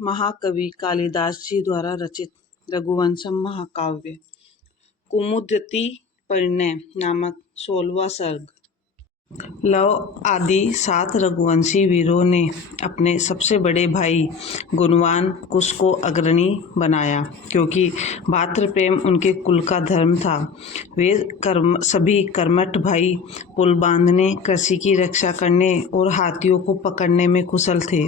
महाकवि कालिदास जी द्वारा रचित रघुवंशम महाकाव्य कुमुद्यति परिणय नामक 16वां सर्ग। लव आदि 7 रघुवंशी वीरों ने अपने सबसे बड़े भाई गुणवान कुश को अग्रणी बनाया, क्योंकि भातृप्रेम उनके कुल का धर्म था। वे सभी कर्मठ भाई पुल बांधने, कृषि की रक्षा करने और हाथियों को पकड़ने में कुशल थे।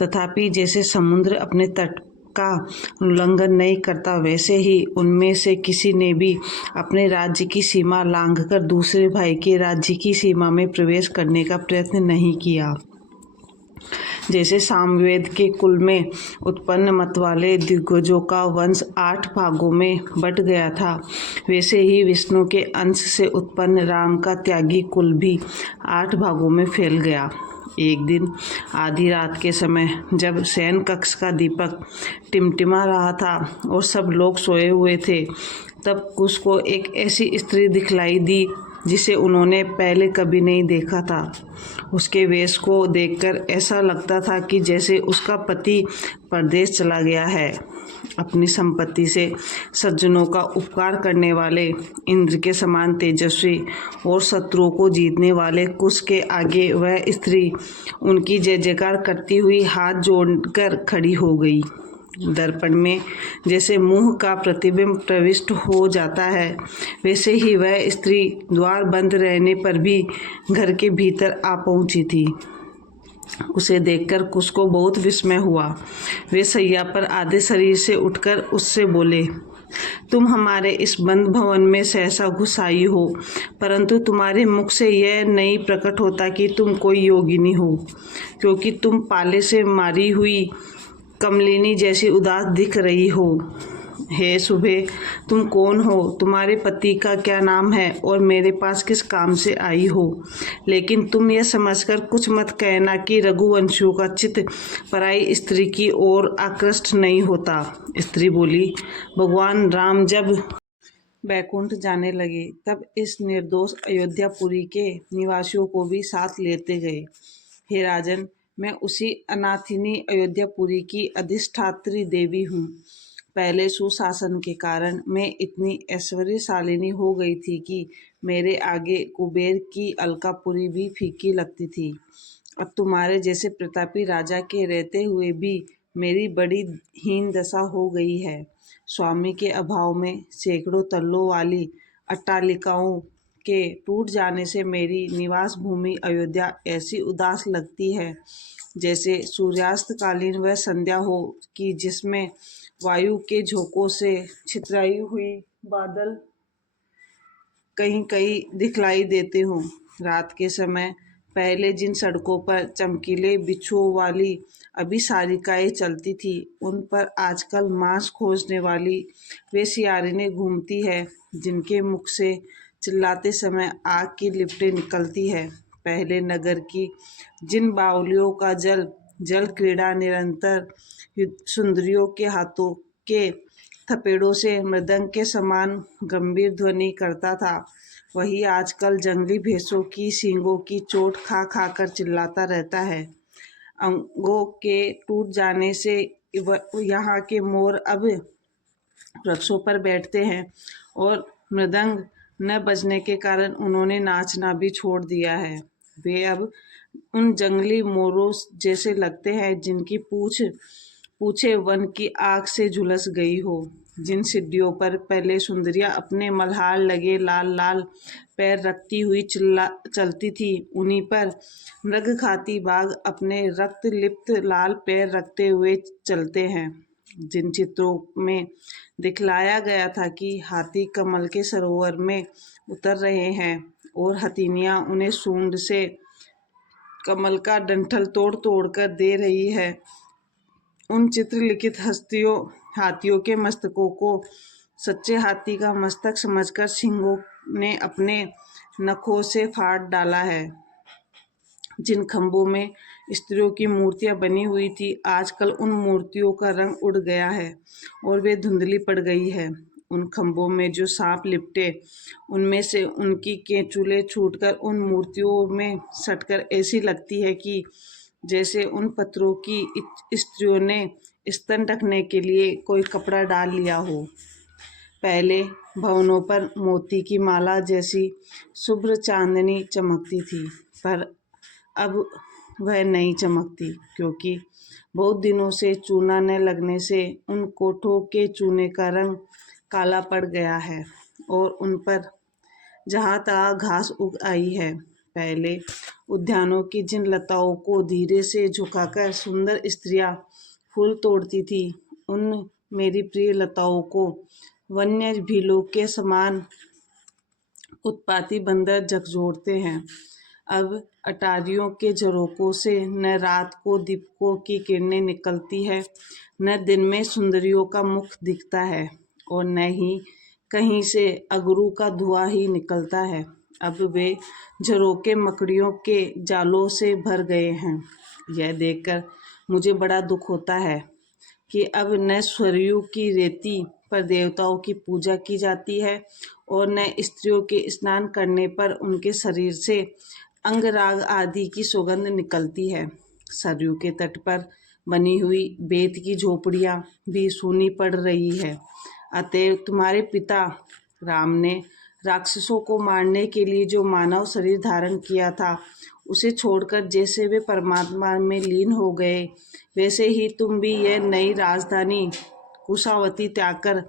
तथापि जैसे समुद्र अपने तट का उल्लंघन नहीं करता, वैसे ही उनमें से किसी ने भी अपने राज्य की सीमा लांघकर दूसरे भाई के राज्य की सीमा में प्रवेश करने का प्रयत्न नहीं किया। जैसे सामवेद के कुल में उत्पन्न मतवाले दिग्गजों का वंश 8 भागों में बट गया था, वैसे ही विष्णु के अंश से उत्पन्न राम का त्यागी कुल भी 8 भागों में फैल गया। एक दिन आधी रात के समय, जब शयन कक्ष का दीपक टिमटिमा रहा था और सब लोग सोए हुए थे, तब कुश को एक ऐसी स्त्री दिखलाई दी जिसे उन्होंने पहले कभी नहीं देखा था। उसके वेश को देखकर ऐसा लगता था कि जैसे उसका पति परदेश चला गया है। अपनी संपत्ति से सज्जनों का उपकार करने वाले, इंद्र के समान तेजस्वी और शत्रुओं को जीतने वाले कुश के आगे वह स्त्री उनकी जय जयकार करती हुई हाथ जोड़कर खड़ी हो गई। दर्पण में जैसे मुंह का प्रतिबिंब प्रविष्ट हो जाता है, वैसे ही वह स्त्री द्वार बंद रहने पर भी घर के भीतर आ पहुंची थी। उसे देखकर कुश को बहुत विस्मय हुआ। वे सैया पर आधे शरीर से उठकर उससे बोले, तुम हमारे इस बंद भवन में सहसा घुस आई हो, परंतु तुम्हारे मुख से यह नहीं प्रकट होता कि तुम कोई योगिनी हो, क्योंकि तुम पाले से मारी हुई कमलिनी जैसी उदास दिख रही हो। हे सुबह, तुम कौन हो, तुम्हारे पति का क्या नाम है और मेरे पास किस काम से आई हो? लेकिन तुम यह समझकर कुछ मत कहना कि रघुवंशियों का चित्त पराई स्त्री की ओर आकृष्ट नहीं होता। स्त्री बोली, भगवान राम जब बैकुंठ जाने लगे, तब इस निर्दोष अयोध्यापुरी के निवासियों को भी साथ लेते गए। हे राजन, मैं उसी अनाथिनी अयोध्यापुरी की अधिष्ठात्री देवी हूँ। पहले सुशासन के कारण मैं इतनी ऐश्वर्यशालिनी हो गई थी कि मेरे आगे कुबेर की अलकापुरी भी फीकी लगती थी। अब तुम्हारे जैसे प्रतापी राजा के रहते हुए भी मेरी बड़ी हीन दशा हो गई है। स्वामी के अभाव में सैकड़ों तल्लों वाली अट्टालिकाओं के टूट जाने से मेरी निवास भूमि अयोध्या ऐसी उदास लगती है, जैसे सूर्यास्तकालीन वह संध्या हो कि जिसमें वायु के झोंकों से छितराई हुई बादल कहीं कहीं दिखलाई देते हों। रात के समय पहले जिन सड़कों पर चमकीले बिच्छुओं वाली अभिसारिकाएं चलती थी, उन पर आजकल मांस खोजने वाली वे सियारिनें घूमती है, जिनके मुख से चिल्लाते समय आग की लिपटें निकलती है। पहले नगर की जिन बावलियों का जल क्रीड़ा निरंतर सुंदरियों के हाथों के थपेड़ों से मृदंग के समान गंभीर ध्वनि करता था, वही आजकल जंगली भैंसों की सींगों की चोट खा खा कर चिल्लाता रहता है। अंगों के टूट जाने से यहाँ के मोर अब वृक्षों पर बैठते हैं और मृदंग न बजने के कारण उन्होंने नाचना भी छोड़ दिया है। वे अब उन जंगली मोरों जैसे लगते हैं जिनकी पूछे वन की आग से झुलस गई हो। जिन सीढ़ियों पर पहले सुंदरियां अपने मल्हार लगे लाल लाल पैर रखती हुई चलती थी, उन्हीं पर मृगघाती बाघ अपने रक्त लिप्त लाल पैर रखते हुए चलते हैं। जिन चित्रों में दिखलाया गया था कि हाथी कमल के सरोवर में उतर रहे हैं और हथिनियां उन्हें सूंड से कमल का डंठल तोड़ तोड़ कर दे रही है, उन चित्रलिखित हाथियों के मस्तकों को सच्चे हाथी का मस्तक समझकर सिंहों ने अपने नखों से फाड़ डाला है। जिन खंभों में स्त्रियों की मूर्तियां बनी हुई थी, आजकल उन मूर्तियों का रंग उड़ गया है और वे धुंधली पड़ गई है। उन खंभों में जो सांप लिपटे, उनमें से उनकी केंचुले छूटकर उन मूर्तियों में सटकर ऐसी लगती है कि जैसे उन पत्थरों की स्त्रियों ने स्तन ढकने के लिए कोई कपड़ा डाल लिया हो। पहले भवनों पर मोती की माला जैसी शुभ्र चांदनी चमकती थी, पर अब वह नहीं चमकती, क्योंकि बहुत दिनों से चूना न लगने से उन कोठों के चूने का रंग काला पड़ गया है और उन पर जहाँ तहाँ घास उग आई है। पहले उद्यानों की जिन लताओं को धीरे से झुकाकर सुंदर स्त्रियां फूल तोड़ती थी, उन मेरी प्रिय लताओं को वन्य भीलों के समान उत्पाती बंदर झकझोरते हैं। अब अटारियों के झरोकों से न रात को दीपकों की किरणें निकलती है, न दिन में सुंदरियों का मुख दिखता है, और न ही कहीं से अगरू का धुआं ही निकलता है। अब वे झरोके मकड़ियों के जालों से भर गए हैं। यह देखकर मुझे बड़ा दुख होता है कि अब न सरयू की रेती पर देवताओं की पूजा की जाती है और न स्त्रियों के स्नान करने पर उनके शरीर से अंगराग आदि की सुगंध निकलती है। सरयू के तट पर बनी हुई बेत की झोपड़ियाँ भी सूनी पड़ रही है। अतएव तुम्हारे पिता राम ने राक्षसों को मारने के लिए जो मानव शरीर धारण किया था, उसे छोड़कर जैसे वे परमात्मा में लीन हो गए, वैसे ही तुम भी यह नई राजधानी कुशावती त्याग कर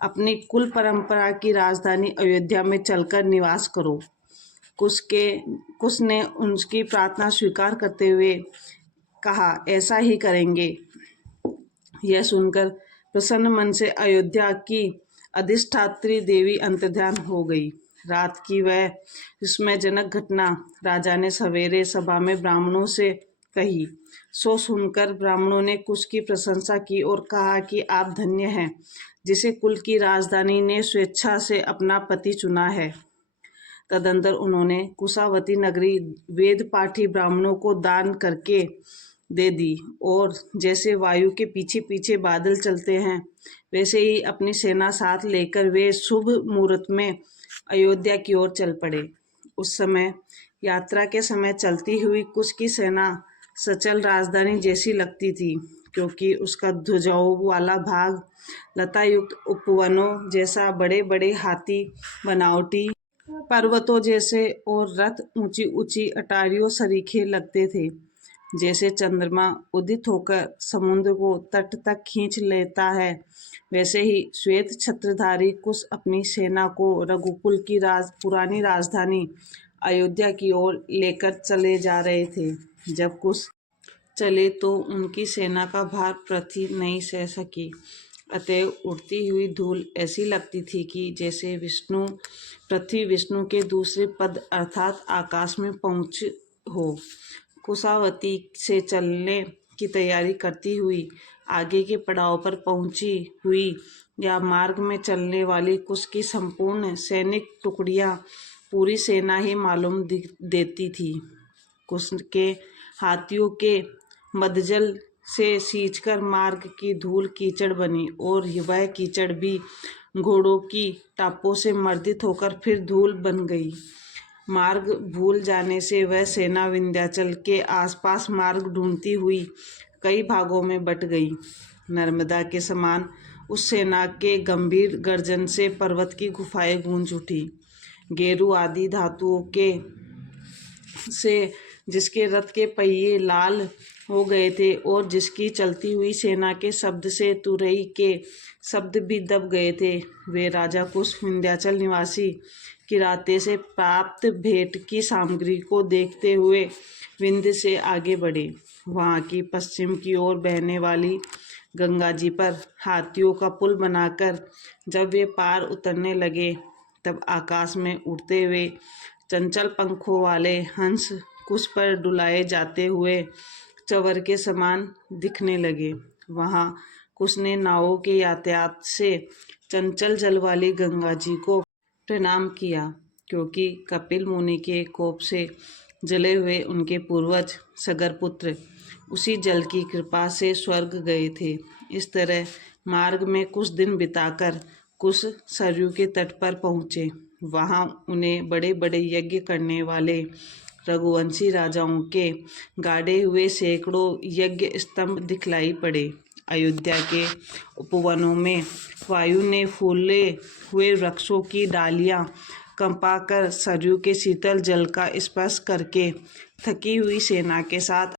अपनी कुल परंपरा की राजधानी अयोध्या में चलकर निवास करो। कुश ने उनकी प्रार्थना स्वीकार करते हुए कहा, ऐसा ही करेंगे। यह सुनकर प्रसन्न मन से अयोध्या की अधिष्ठात्री देवी अंतर्ध्यान हो गई। रात की वह विस्मयजनक घटना राजा ने सवेरे सभा में ब्राह्मणों से कही। सो सुनकर ब्राह्मणों ने कुश की प्रशंसा की और कहा कि आप धन्य हैं, जिसे कुल की राजधानी ने स्वेच्छा से अपना पति चुना है। तदंतर उन्होंने कुशावती नगरी वेद पाठी ब्राह्मणों को दान करके दे दी, और जैसे वायु के पीछे पीछे बादल चलते हैं, वैसे ही अपनी सेना साथ लेकर वे शुभ मुहूर्त में अयोध्या की ओर चल पड़े। उस समय यात्रा के समय चलती हुई कुश की सेना सचल राजधानी जैसी लगती थी, क्योंकि उसका ध्वजाओं वाला भाग लता युक्त उपवनों जैसा, बड़े बड़े हाथी बनावटी पर्वतों जैसे और रथ ऊंची ऊंची अटारियों सरीखे लगते थे। जैसे चंद्रमा उदित होकर समुद्र को तट तक खींच लेता है, वैसे ही श्वेत छत्रधारी कुश अपनी सेना को रघुकुल की पुरानी राजधानी अयोध्या की ओर लेकर चले जा रहे थे। जब कुश चले तो उनकी सेना का भार पृथ्वी नहीं सह सकी। अतएव उड़ती हुई धूल ऐसी लगती थी कि जैसे पृथ्वी विष्णु के दूसरे पद अर्थात आकाश में पहुँच हो। कुशावती से चलने की तैयारी करती हुई आगे के पड़ाव पर पहुंची हुई या मार्ग में चलने वाली कुश की संपूर्ण सैनिक टुकड़ियां पूरी सेना ही मालूम देती थी। कुश के हाथियों के मदजल से सींचकर मार्ग की धूल कीचड़ बनी, और वह कीचड़ भी घोड़ों की टापों से मर्दित होकर फिर धूल बन गई। मार्ग भूल जाने से वह सेना विंध्याचल के आसपास मार्ग ढूंढती हुई कई भागों में बट गई। नर्मदा के समान उस सेना के गंभीर गर्जन से पर्वत की गुफाएं गूंज उठी। गेरू आदि धातुओं के से जिसके रथ के पहिए लाल हो गए थे और जिसकी चलती हुई सेना के शब्द से तुरही के शब्द भी दब गए थे, वे राजा कुश विंध्याचल निवासी किराते से प्राप्त भेंट की सामग्री को देखते हुए विंध्य से आगे बढ़े। वहाँ की पश्चिम की ओर बहने वाली गंगा जी पर हाथियों का पुल बनाकर जब वे पार उतरने लगे, तब आकाश में उड़ते हुए चंचल पंखों वाले हंस कुश पर डुलाए जाते हुए चवर के समान दिखने लगे। वहाँ कुश ने नावों के यातायात से चंचल जल वाली गंगा जी को प्रणाम किया, क्योंकि कपिल मुनि के कोप से जले हुए उनके पूर्वज सगरपुत्र उसी जल की कृपा से स्वर्ग गए थे। इस तरह मार्ग में कुछ दिन बिताकर कुश सरयू के तट पर पहुँचे। वहाँ उन्हें बड़े बड़े यज्ञ करने वाले रघुवंशी राजाओं के गाड़े हुए सैकड़ों यज्ञ स्तंभ दिखलाई पड़े। अयोध्या के उपवनों में वायु ने फूले हुए वृक्षों की डालियां कंपाकर सरयू के शीतल जल का स्पर्श करके थकी हुई सेना के साथ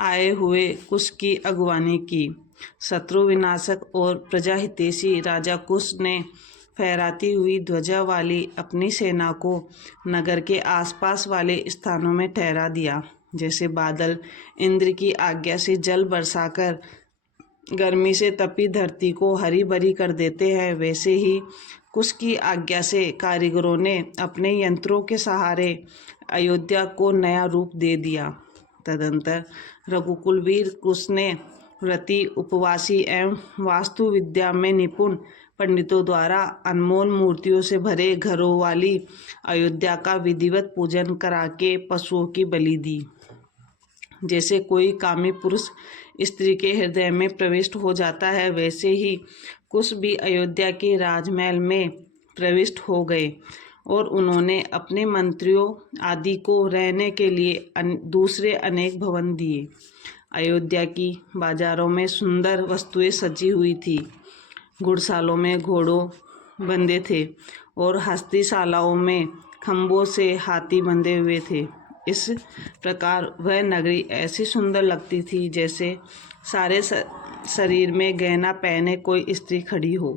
आए हुए कुश की अगवानी की। शत्रु विनाशक और प्रजाहितैषी राजा कुश ने फहराती हुई ध्वजा वाली अपनी सेना को नगर के आसपास वाले स्थानों में ठहरा दिया। जैसे बादल इंद्र की आज्ञा से जल बरसाकर गर्मी से तपी धरती को हरी भरी कर देते हैं, वैसे ही कुश की आज्ञा से कारीगरों ने अपने यंत्रों के सहारे अयोध्या को नया रूप दे दिया। तदंतर रघुकुलवीर कुश ने व्रती, उपवासी एवं वास्तु विद्या में निपुण पंडितों द्वारा अनमोल मूर्तियों से भरे घरों वाली अयोध्या का विधिवत पूजन करा के पशुओं की बलि दी। जैसे कोई कामी पुरुष स्त्री के हृदय में प्रविष्ट हो जाता है, वैसे ही कुश भी अयोध्या के राजमहल में प्रविष्ट हो गए और उन्होंने अपने मंत्रियों आदि को रहने के लिए दूसरे अनेक भवन दिए। अयोध्या की बाजारों में सुंदर वस्तुएं सजी हुई थी। घुड़शालों में घोड़ों बंधे थे और हस्तीशालाओं में खंभों से हाथी बंधे हुए थे। इस प्रकार वह नगरी ऐसी सुंदर लगती थी जैसे सारे शरीर में गहना पहने कोई स्त्री खड़ी हो।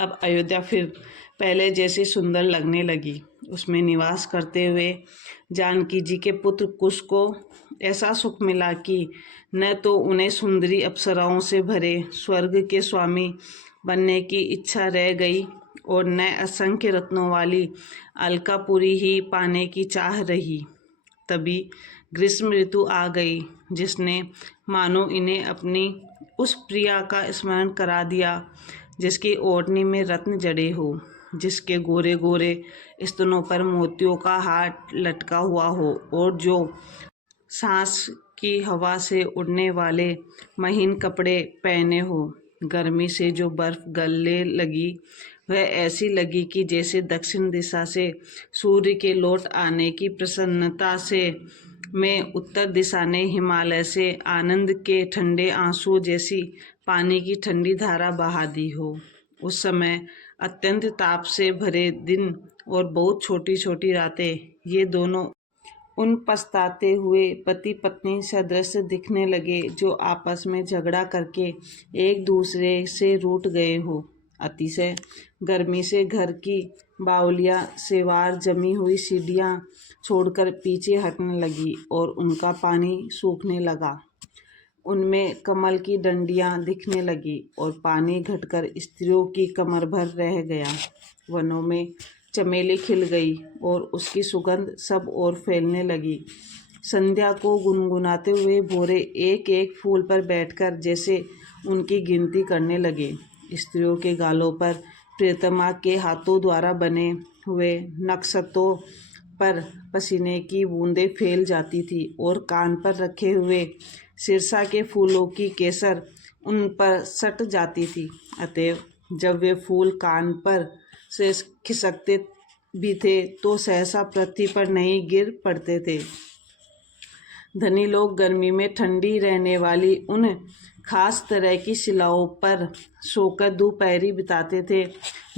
अब अयोध्या फिर पहले जैसी सुंदर लगने लगी। उसमें निवास करते हुए जानकी जी के पुत्र कुश को ऐसा सुख मिला कि न तो उन्हें सुंदरी अप्सराओं से भरे स्वर्ग के स्वामी बनने की इच्छा रह गई और न असंख्य रत्नों वाली अलकापुरी ही पाने की चाह रही। तभी ग्रीष्म ऋतु आ गई, जिसने मानो इन्हें अपनी उस प्रिया का स्मरण करा दिया जिसकी ओढ़नी में रत्न जड़े हो, जिसके गोरे गोरे स्तनों पर मोतियों का हार लटका हुआ हो और जो सांस की हवा से उड़ने वाले महीन कपड़े पहने हो। गर्मी से जो बर्फ गलने लगी वह ऐसी लगी कि जैसे दक्षिण दिशा से सूर्य के लौट आने की प्रसन्नता से में उत्तर दिशा ने हिमालय से आनंद के ठंडे आंसू जैसी पानी की ठंडी धारा बहा दी हो। उस समय अत्यंत ताप से भरे दिन और बहुत छोटी छोटी रातें, ये दोनों उन पछताते हुए पति पत्नी सदृश दिखने लगे जो आपस में झगड़ा करके एक दूसरे से रूठ गए हो। अतिशय गर्मी से घर की बावलियां सेवार जमी हुई सीढ़ियां छोड़कर पीछे हटने लगी और उनका पानी सूखने लगा। उनमें कमल की डंडियां दिखने लगी और पानी घटकर स्त्रियों की कमर भर रह गया। वनों में चमेली खिल गई और उसकी सुगंध सब ओर फैलने लगी। संध्या को गुनगुनाते हुए भोरे एक एक फूल पर बैठकर जैसे उनकी गिनती करने लगे। स्त्रियों के गालों पर प्रियतमा के हाथों द्वारा बने हुए नक्शतों पर पसीने की बूंदें फैल जाती थी और कान पर रखे हुए शीर्षा के फूलों की केसर उन पर सट जाती थी। अतएव जब वे फूल कान पर से खिसकते भी थे तो सहसा पृथ्वी पर नहीं गिर पड़ते थे। धनी लोग गर्मी में ठंडी रहने वाली उन खास तरह की शिलाओं पर सोकर दोपहरी बिताते थे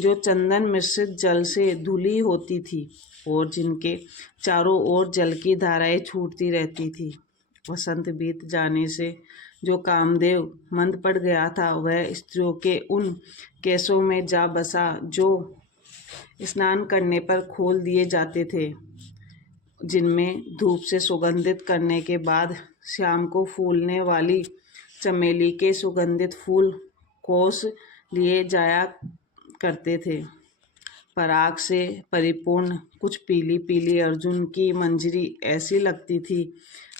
जो चंदन मिश्रित जल से धुली होती थी और जिनके चारों ओर जल की धाराएं छूटती रहती थी। वसंत बीत जाने से जो कामदेव मंद पड़ गया था वह स्त्रियों के उन केसों में जा बसा जो स्नान करने पर खोल दिए जाते थे, जिनमें धूप से सुगंधित करने के बाद शाम को फूलने वाली चमेली के सुगंधित फूल कोस लिए जाया करते थे। पराग से परिपूर्ण कुछ पीली पीली अर्जुन की मंजरी ऐसी लगती थी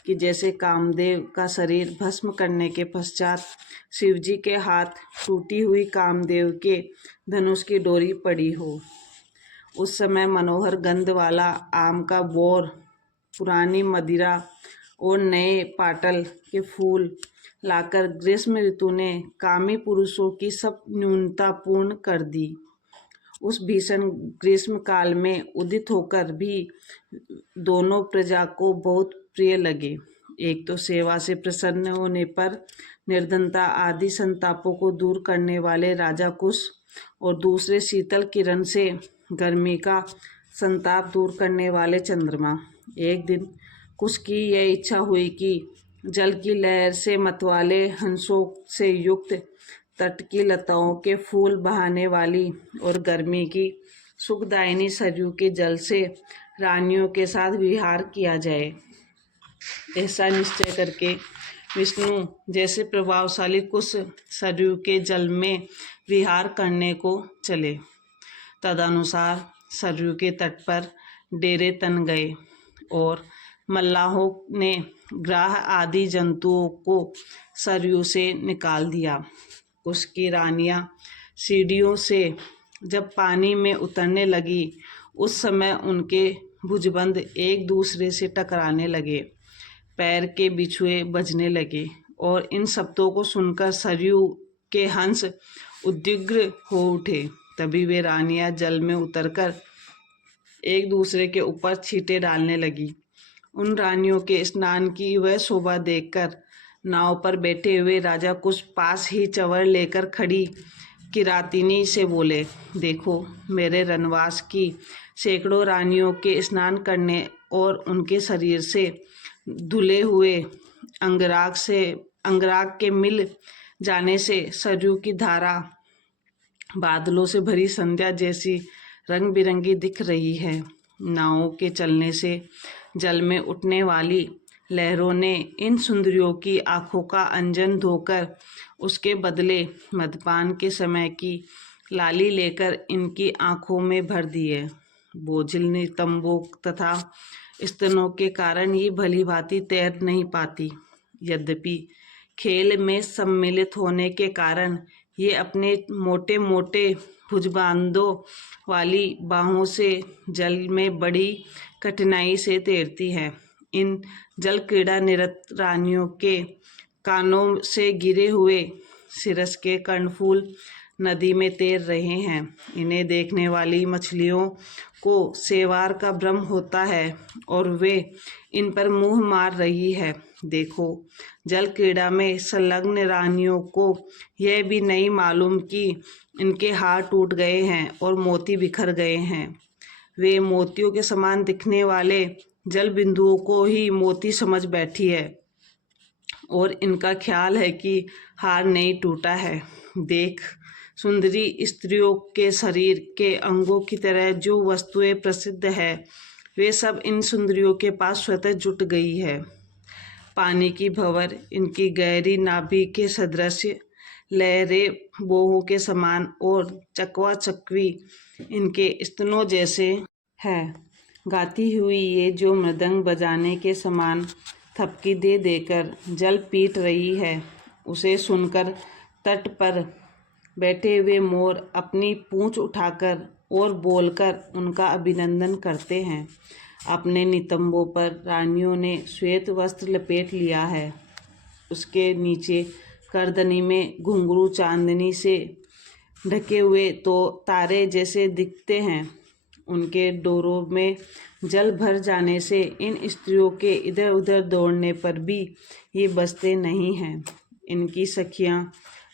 कि जैसे कामदेव का शरीर भस्म करने के पश्चात शिवजी के हाथ टूटी हुई कामदेव के धनुष की डोरी पड़ी हो। उस समय मनोहर गंध वाला आम का बोर, पुरानी मदिरा और नए पाटल के फूल लाकर ग्रीष्म ऋतु ने कामी पुरुषों की सब न्यूनता पूर्ण कर दी। उस भीषण ग्रीष्म काल में उदित होकर भी दोनों प्रजा को बहुत प्रिय लगे। एक तो सेवा से प्रसन्न होने पर निर्धनता आदि संतापों को दूर करने वाले राजा कुश, और दूसरे शीतल किरण से गर्मी का संताप दूर करने वाले चंद्रमा। एक दिन कुश की यह इच्छा हुई कि जल की लहर से मतवाले हंसों से युक्त, तट की लताओं के फूल बहाने वाली और गर्मी की सुखदायिनी सरयू के जल से रानियों के साथ विहार किया जाए। ऐसा निश्चय करके विष्णु जैसे प्रभावशाली कुश सरयू के जल में विहार करने को चले। तदनुसार सरयू के तट पर डेरे तन गए और मल्लाहों ने ग्राह आदि जंतुओं को सरयू से निकाल दिया। उसकी रानियां सीढ़ियों से जब पानी में उतरने लगी, उस समय उनके भुजबंद एक दूसरे से टकराने लगे, पैर के बिछुए बजने लगे, और इन शब्दों को सुनकर सरयू के हंस उद्विग्न हो उठे। तभी वे रानियां जल में उतरकर एक दूसरे के ऊपर छींटे डालने लगी। उन रानियों के स्नान की वह शोभा देखकर नाव पर बैठे हुए राजा कुछ पास ही चंवर लेकर खड़ी किरातिनी से बोले, देखो, मेरे रनवास की सैकड़ों रानियों के स्नान करने और उनके शरीर से धुले हुए अंगराग के मिल जाने से सरयू की धारा बादलों से भरी संध्या जैसी रंग बिरंगी दिख रही है। नावों के चलने से जल में उठने वाली लहरों ने इन सुंदरियों की आंखों का अंजन धोकर उसके बदले मदपान के समय की लाली लेकर इनकी आंखों में भर दी है। बोझिल नितंबों तथा स्तनों के कारण ये भली भांति तैर नहीं पाती। यद्यपि खेल में सम्मिलित होने के कारण ये अपने मोटे मोटे भुजबांधों वाली बाहों से जल में बड़ी कठिनाई से तैरती है। इन जल क्रीड़ा निरत रानियों के कानों से गिरे हुए सिरस के कर्णफूल नदी में तैर रहे हैं। इन्हें देखने वाली मछलियों को सेवार का भ्रम होता है और वे इन पर मुंह मार रही है। देखो, जल क्रीड़ा में संलग्न रानियों को यह भी नहीं मालूम कि इनके हार टूट गए हैं और मोती बिखर गए हैं। वे मोतियों के समान दिखने वाले जल बिंदुओं को ही मोती समझ बैठी है और इनका ख्याल है कि हार नहीं टूटा है। देख, सुंदरी स्त्रियों के शरीर के अंगों की तरह जो वस्तुएं प्रसिद्ध है, वे सब इन सुंदरियों के पास स्वतः जुट गई है। पानी की भंवर इनकी गहरी नाभि के सदृश, लहरें बोहों के समान और चकवा चकवी इनके स्तनों जैसे है। गाती हुई ये जो मृदंग बजाने के समान थपकी दे देकर जल पीट रही है, उसे सुनकर तट पर बैठे हुए मोर अपनी पूंछ उठाकर और बोलकर उनका अभिनंदन करते हैं। अपने नितंबों पर रानियों ने श्वेत वस्त्र लपेट लिया है। उसके नीचे करदनी में घुंघरू चांदनी से ढके हुए तो तारे जैसे दिखते हैं। उनके डोरों में जल भर जाने से इन स्त्रियों के इधर उधर दौड़ने पर भी ये बचते नहीं हैं। इनकी सखियां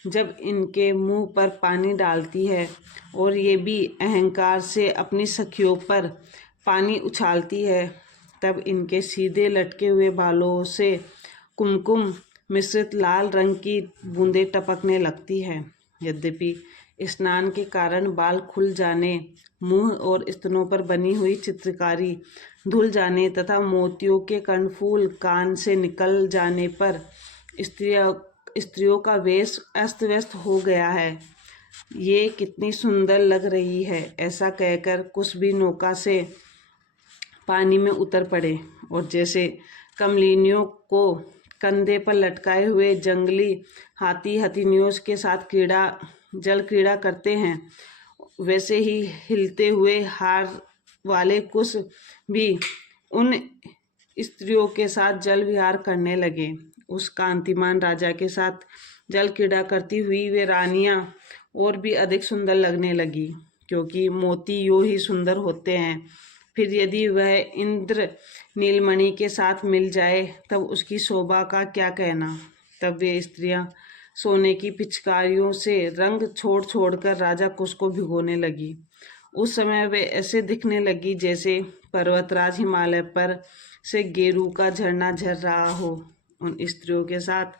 जब इनके मुंह पर पानी डालती है और ये भी अहंकार से अपनी सखियों पर पानी उछालती है, तब इनके सीधे लटके हुए बालों से कुमकुम मिश्रित लाल रंग की बूंदें टपकने लगती हैं। यद्यपि स्नान के कारण बाल खुल जाने, मुंह और स्तनों पर बनी हुई चित्रकारी धुल जाने तथा मोतियों के कर्णफूल कान से निकल जाने पर स्त्रियों का वेश अस्त व्यस्त हो गया है। ये कितनी सुंदर लग रही है, ऐसा कहकर कुछ भी नौका से पानी में उतर पड़े और जैसे कमलिनियों को कंधे पर लटकाए हुए जंगली हाथी हथिनियों के साथ जल क्रीड़ा करते हैं, वैसे ही हिलते हुए हार वाले कुश भी उन स्त्रियों के साथ जल विहार करने लगे। उस कांतिमान राजा के साथ जल क्रीड़ा करती हुई वे रानियां और भी अधिक सुंदर लगने लगी, क्योंकि मोती यूं ही सुंदर होते हैं। फिर यदि वह इंद्र नीलमणि के साथ मिल जाए तब उसकी शोभा का क्या कहना। तब वे स्त्रियां सोने की पिचकारियों से रंग छोड़ छोड़कर राजा कुश को भिगोने लगी। उस समय वे ऐसे दिखने लगी जैसे पर्वतराज हिमालय पर से गेरू का झरना झर रहा हो। उन स्त्रियों के साथ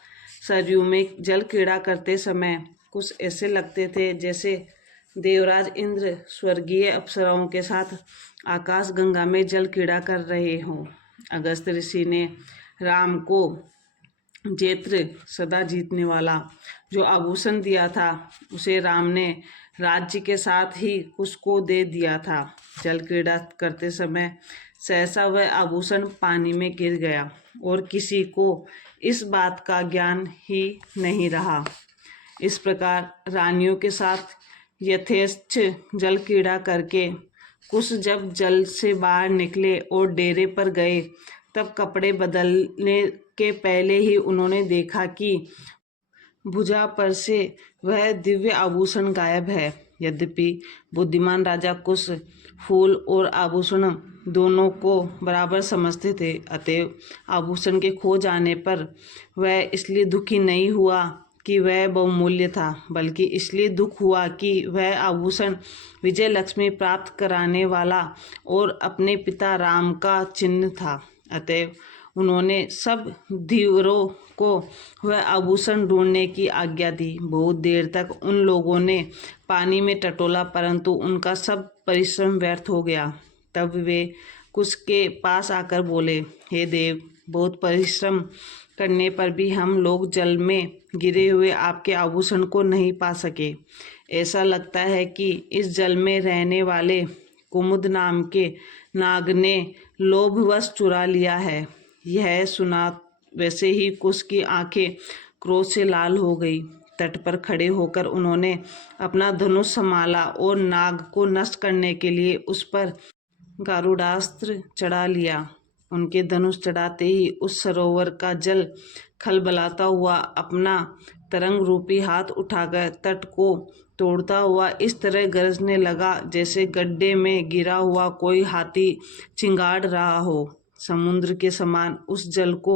सरयू में जल क्रीड़ा करते समय कुछ ऐसे लगते थे जैसे देवराज इंद्र स्वर्गीय अप्सराओं के साथ आकाश गंगा में जल क्रीड़ा कर रहे हों। अगस्त ऋषि ने राम को जेत्र सदा जीतने वाला जो आभूषण दिया था उसे राम ने राज्य के साथ ही उसको दे दिया था। जल क्रीड़ा करते समय सहसा वह आभूषण पानी में गिर गया और किसी को इस बात का ज्ञान ही नहीं रहा। इस प्रकार रानियों के साथ यथेच्छ जल क्रीड़ा करके कुछ जब जल से बाहर निकले और डेरे पर गए तब कपड़े बदलने के पहले ही उन्होंने देखा कि भुजा पर से वह दिव्य आभूषण गायब है। यद्यपि बुद्धिमान राजा कुश फूल और आभूषण दोनों को बराबर समझते थे, अतएव आभूषण के खो जाने पर वह इसलिए दुखी नहीं हुआ कि वह बहुमूल्य था, बल्कि इसलिए दुख हुआ कि वह आभूषण विजय लक्ष्मी प्राप्त कराने वाला और अपने पिता राम का चिन्ह था। अतएव उन्होंने सब धीवरों को वह आभूषण ढूंढने की आज्ञा दी। बहुत देर तक उन लोगों ने पानी में टटोला, परंतु उनका सब परिश्रम व्यर्थ हो गया। तब वे कुश के पास आकर बोले, हे देव, बहुत परिश्रम करने पर भी हम लोग जल में गिरे हुए आपके आभूषण को नहीं पा सके। ऐसा लगता है कि इस जल में रहने वाले कुमुद नाम के नाग ने लोभवश चुरा लिया है। यह सुना वैसे ही कुश की आंखें क्रोध से लाल हो गई। तट पर खड़े होकर उन्होंने अपना धनुष संभाला और नाग को नष्ट करने के लिए उस पर गारुडास्त्र चढ़ा लिया। उनके धनुष चढ़ाते ही उस सरोवर का जल खलबलाता हुआ अपना तरंग रूपी हाथ उठाकर तट को तोड़ता हुआ इस तरह गरजने लगा जैसे गड्ढे में गिरा हुआ कोई हाथी चिंगाड़ रहा हो। समुद्र के समान उस जल को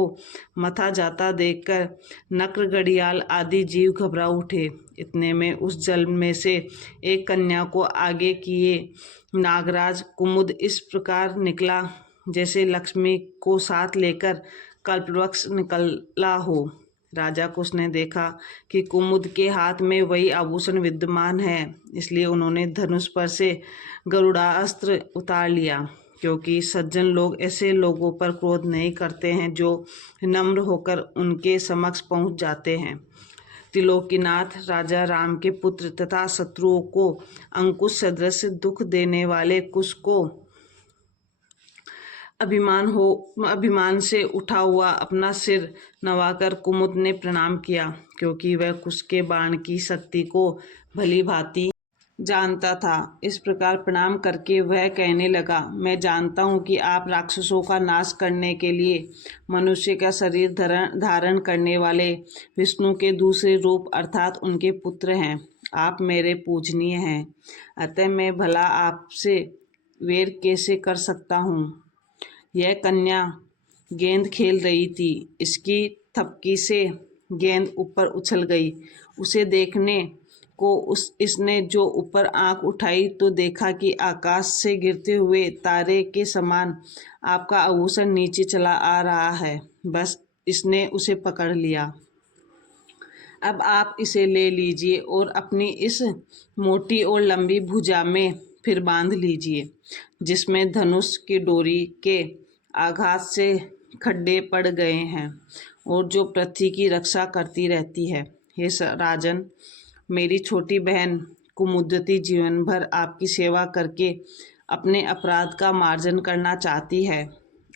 मथा जाता देखकर नक्र, घड़ियाल आदि जीव घबरा उठे। इतने में उस जल में से एक कन्या को आगे किए नागराज कुमुद इस प्रकार निकला जैसे लक्ष्मी को साथ लेकर कल्पवृक्ष निकला हो। राजा कुश ने देखा कि कुमुद के हाथ में वही आभूषण विद्यमान है, इसलिए उन्होंने धनुष पर से गरुड़ास्त्र उतार लिया, क्योंकि सज्जन लोग ऐसे लोगों पर क्रोध नहीं करते हैं जो नम्र होकर उनके समक्ष पहुंच जाते हैं। त्रिलोकीनाथ राजा राम के पुत्र तथा शत्रुओं को अंकुश सदृश दुख देने वाले कुश को अभिमान से उठा हुआ अपना सिर नवाकर कुमुद ने प्रणाम किया, क्योंकि वह कुश के बाण की शक्ति को भली भांति जानता था। इस प्रकार प्रणाम करके वह कहने लगा, मैं जानता हूँ कि आप राक्षसों का नाश करने के लिए मनुष्य का शरीर धारण करने वाले विष्णु के दूसरे रूप अर्थात उनके पुत्र हैं। आप मेरे पूजनीय हैं, अतः मैं भला आपसे वैर कैसे कर सकता हूँ। यह कन्या गेंद खेल रही थी, इसकी थपकी से गेंद ऊपर उछल गई। उसे देखने को इसने जो ऊपर आंख उठाई तो देखा कि आकाश से गिरते हुए तारे के समान आपका आभूषण नीचे चला आ रहा है। बस इसने उसे पकड़ लिया। अब आप इसे ले लीजिए और अपनी इस मोटी और लंबी भुजा में फिर बांध लीजिए, जिसमें धनुष की डोरी के आघात से खड्डे पड़ गए हैं और जो पृथ्वी की रक्षा करती रहती है। हे राजन, मेरी छोटी बहन कुमुदती जीवन भर आपकी सेवा करके अपने अपराध का मार्जन करना चाहती है,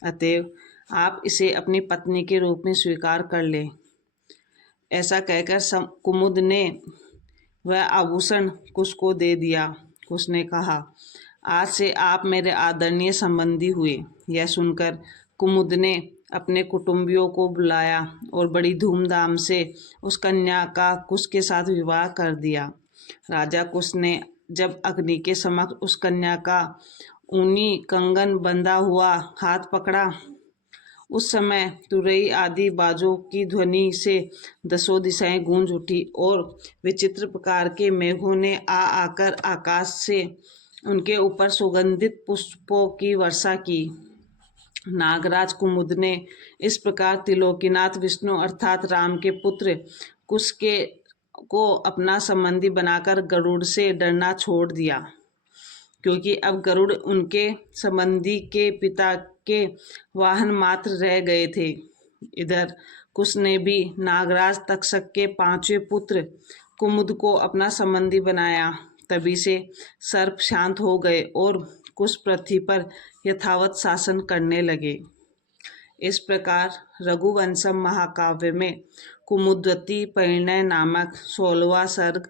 अतएव आप इसे अपनी पत्नी के रूप में स्वीकार कर लें। ऐसा कहकर कुमुद ने वह आभूषण कुश को दे दिया। कुश ने कहा, आज से आप मेरे आदरणीय संबंधी हुए। यह सुनकर कुमुद ने अपने कुटुंबियों को बुलाया और बड़ी धूमधाम से उस कन्या का कुश के साथ विवाह कर दिया। राजा कुश ने जब अग्नि के समक्ष उस कन्या का ऊनी कंगन बंधा हुआ हाथ पकड़ा। उस समय तुरई आदि बाजों की ध्वनि से दसों दिशाएं गूंज उठी और विचित्र प्रकार के मेघों ने आकर आकाश से उनके ऊपर सुगंधित पुष्पों की वर्षा की। नागराज कुमुद ने इस प्रकार त्रिलोकीनाथ विष्णु अर्थात राम के पुत्र कुश के को अपना संबंधी बनाकर गरुड़ से डरना छोड़ दिया, क्योंकि अब गरुड़ उनके संबंधी के पिता के वाहन मात्र रह गए थे। इधर कुश ने भी नागराज तक्षक के 5वें पुत्र कुमुद को अपना संबंधी बनाया। तभी से सर्प शांत हो गए और कुश पृथ्वी पर यथावत शासन करने लगे। इस प्रकार रघुवंशम महाकाव्य में कुमुद्वती परिणय नामक 16वां सर्ग